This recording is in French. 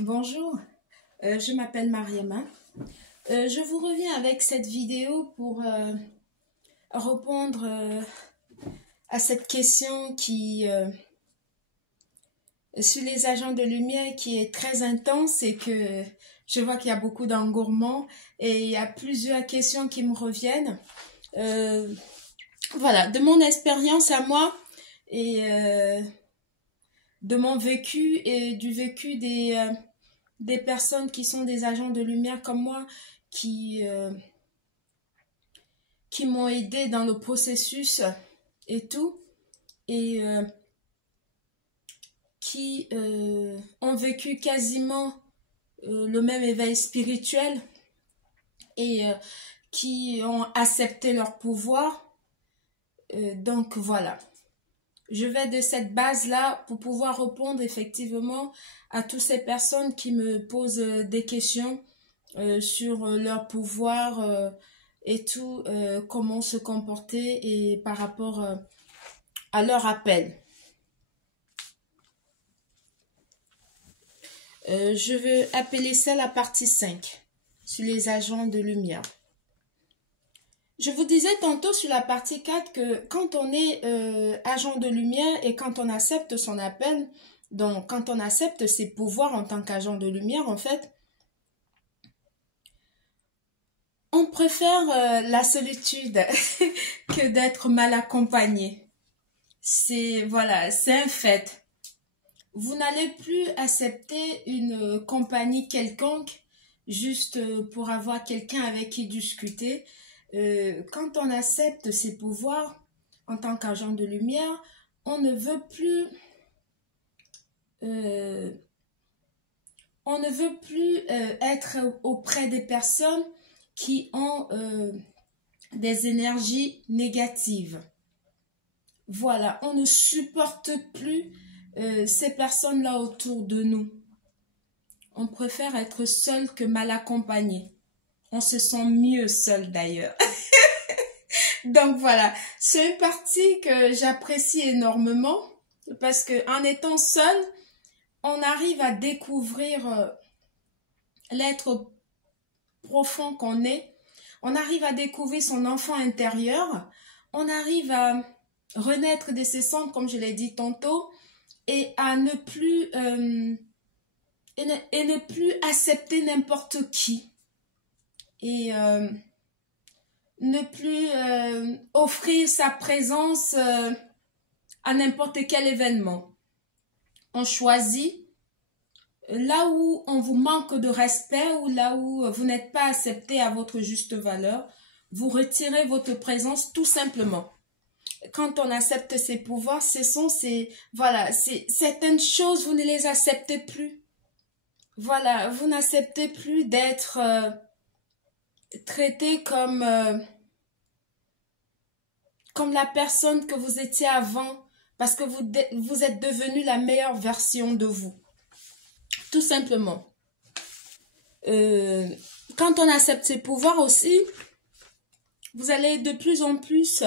Bonjour, je m'appelle Mariama. Je vous reviens avec cette vidéo pour répondre à cette question sur les agents de lumière qui est très intense et que je vois qu'il y a beaucoup d'engouement et il y a plusieurs questions qui me reviennent. Voilà, de mon expérience à moi et de mon vécu et du vécu des personnes qui sont des agents de lumière comme moi, qui m'ont aidé dans le processus et tout, et qui ont vécu quasiment le même éveil spirituel et qui ont accepté leur pouvoir. Donc voilà. Je vais de cette base-là pour pouvoir répondre effectivement à toutes ces personnes qui me posent des questions sur leur pouvoir et tout, comment se comporter et par rapport à leur appel. Je veux appeler ça la partie 5 sur les agents de lumière. Je vous disais tantôt sur la partie 4 que quand on est agent de lumière et quand on accepte son appel, donc quand on accepte ses pouvoirs en tant qu'agent de lumière, en fait, on préfère la solitude que d'être mal accompagné. Voilà, c'est un fait. Vous n'allez plus accepter une compagnie quelconque juste pour avoir quelqu'un avec qui discuter. Quand on accepte ses pouvoirs en tant qu'agent de lumière, on ne veut plus être auprès des personnes qui ont des énergies négatives. Voilà, on ne supporte plus ces personnes-là autour de nous. On préfère être seul que mal accompagné. On se sent mieux seul d'ailleurs. Donc voilà, c'est une partie que j'apprécie énormément parce que en étant seul, on arrive à découvrir l'être profond qu'on est. On arrive à découvrir son enfant intérieur. On arrive à renaître de ses cendres, comme je l'ai dit tantôt, et à ne plus accepter n'importe qui. Et ne plus offrir sa présence à n'importe quel événement. On choisit là où on vous manque de respect ou là où vous n'êtes pas accepté à votre juste valeur, vous retirez votre présence tout simplement. Quand on accepte ses pouvoirs, voilà, certaines choses, vous ne les acceptez plus. Voilà, vous n'acceptez plus d'être traité comme la personne que vous étiez avant parce que vous êtes devenu la meilleure version de vous. Tout simplement. Quand on accepte ses pouvoirs aussi, vous allez de plus en plus